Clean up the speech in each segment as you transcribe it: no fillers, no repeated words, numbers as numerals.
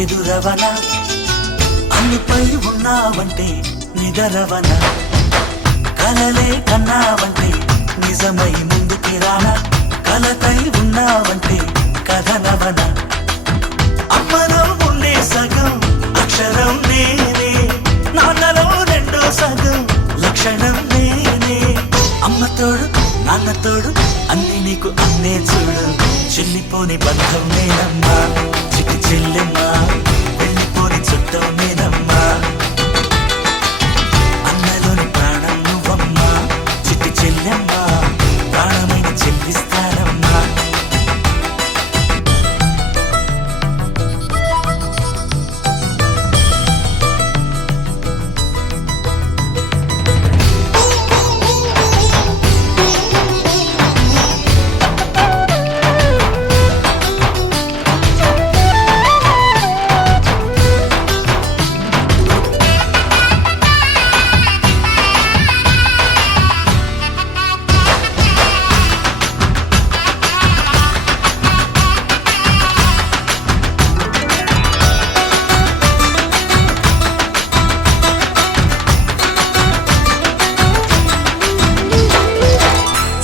ఎదురవన అన్నిపై ఉన్నావంటే నిదరవన కలలే కన్నావంటే నిజమై ముందుకి రానా కలతై ఉన్నావంటే కథనవన అమ్మలో ఉండే సగం అక్షరం నేనే నాన్నలో రెండో సగం లక్షణం నేనే అమ్మ తోడు నాన్న తోడు అన్ని నీకు అన్నే చూడు చెల్లిపోని బంధం నేనమ్మా చిట్టి చెల్లెమ్మా వెళ్ళిపోని చుట్టం నేనమ్మా అన్నలోని ప్రాణం నువ్వమ్మా చిట్టి చెల్లెమ్మా ప్రాణమైన చెల్లిస్తానమ్మా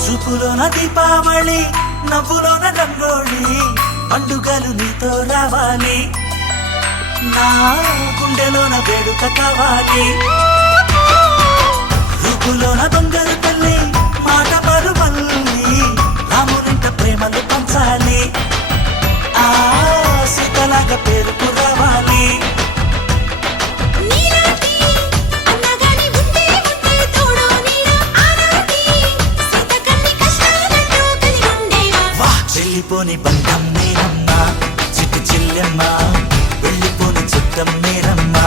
చూపులోన దీపావళి నవ్వులోన రంగోళి పండుగలు నీతో రావాలి నా గుండెలోన వేడుక కావాలి రూపులోన దొంగలు తల్లి మాట పరువల్లి రామునింట ప్రేమలు పంచాలి ఆ సీతలాగా పేరుకు రావాలి వెళ్ళిపోని బంధం నేనమ్మా చిట్టి చెల్లెమ్మా వెళ్ళిపోని చుట్టం నేనమ్మా